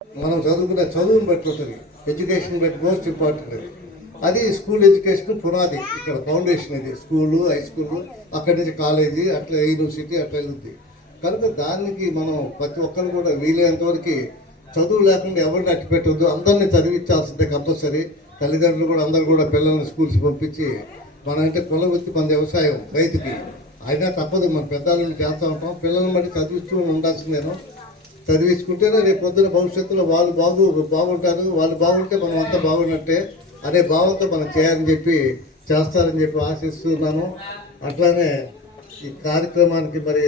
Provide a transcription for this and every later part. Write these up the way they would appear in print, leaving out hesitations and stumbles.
మనం చదువుకునే చదువుని బట్టి ఉంటుంది, ఎడ్యుకేషన్ బట్టి మోస్ట్ ఇంపార్టెంట్ అది స్కూల్ ఎడ్యుకేషన్ పునాది. ఇక్కడ ఫౌండేషన్ ఇది స్కూలు, హై స్కూలు, అక్కడి నుంచి కాలేజీ, అట్లా యూనివర్సిటీ అట్లా వెళ్తుంది. కనుక దానికి మనం ప్రతి ఒక్కరు కూడా వీలైనంతవరకు చదువు లేకుండా ఎవరిని అట్టి పెట్టద్దు, అందరినీ చదివించాల్సిందే కంపల్సరీ. తల్లిదండ్రులు కూడా అందరూ కూడా పిల్లల్ని స్కూల్స్ పంపించి, మన అంటే కుల వృత్తి మన వ్యవసాయం రైతుకి అయినా తప్పదు, మన పెద్దవాళ్ళని చేస్తూ ఉంటాం. పిల్లల్ని బట్టి చదివిస్తూ ఉండాల్సిందేను. చదివించుకుంటేనే రేపు పొద్దున భవిష్యత్తులో వాళ్ళు బాగుంటారు, వాళ్ళు బాగుంటే మనం అంతా బాగున్నట్టే అనే భావంతో మనం చేయాలని చెప్పి చేస్తారని చెప్పి ఆశిస్తున్నాను. అట్లానే ఈ కార్యక్రమానికి మరి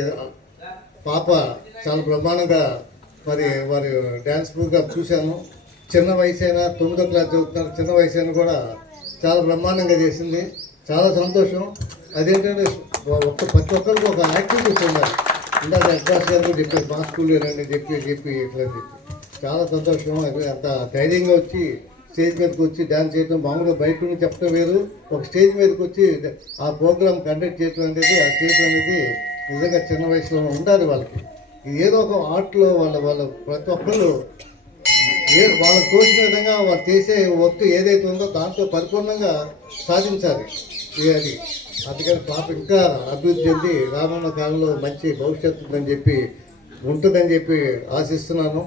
పాప చాలా బ్రహ్మాండంగా మరి వారి డ్యాన్స్ ప్రోగ్రామ్ చూశాను. చిన్న వయసు అయినా 9వ క్లాస్ చదువుతున్నారు, చిన్న వయసు అయినా కూడా చాలా బ్రహ్మాండంగా చేసింది. చాలా సంతోషం. అదేంటంటే ప్రతి ఒక్కరికి ఒక యాక్టివిటీస్ ఉండాలి. ఇందాక అడ్వాన్స్ గారు చెప్పారు మా స్కూల్ అని చెప్పి ఇట్లా చెప్పి చాలా సంతోషం. అంత ధైర్యంగా వచ్చి స్టేజ్ మీదకి వచ్చి డ్యాన్స్ చేయడం మామూలుగా బయట నుంచి చెప్పడం వేరు, ఒక స్టేజ్ మీదకి వచ్చి ఆ ప్రోగ్రామ్ కండక్ట్ చేయడం అనేది, ఆ చేయడం అనేది నిజంగా చిన్న వయసులో ఉండాలి వాళ్ళకి. ఇది ఏదో ఒక ఆర్ట్లో వాళ్ళ ప్రతి ఒక్కళ్ళు వాళ్ళకు తోచిన విధంగా వాళ్ళు చేసే వర్క్ ఏదైతే ఉందో దాంట్లో పరిపూర్ణంగా సాధించాలి. అది అందుకని పాప ఇంకా అభివృద్ధి చెంది రానున్న కాలంలో మంచి భవిష్యత్తు ఉంటుందని చెప్పి ఆశిస్తున్నాను.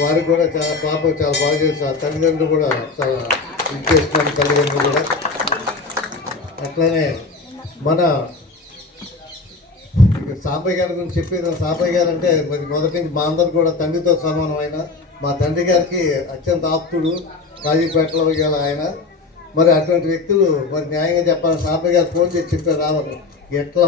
వారికి కూడా పాప చాలా బాగా చేస్తారు, తల్లిదండ్రులు కూడా చాలా ఇది చేస్తున్నారు. తల్లిదండ్రులు కూడా అట్లానే మన సాంబయ్య గారి గురించి చెప్పేది. సాంబయ్య గారు అంటే మరి మొదటి నుంచి మా అందరు కూడా తండ్రితో సమానం. ఆయన మా తండ్రి గారికి అత్యంత ఆప్తుడు, కాజీపేటలో ఆయన. మరి అటువంటి వ్యక్తులు మరి న్యాయంగా చెప్పాలని సాంబయ్య గారు ఫోన్ చేసి చెప్పారు రావాలి ఎట్లా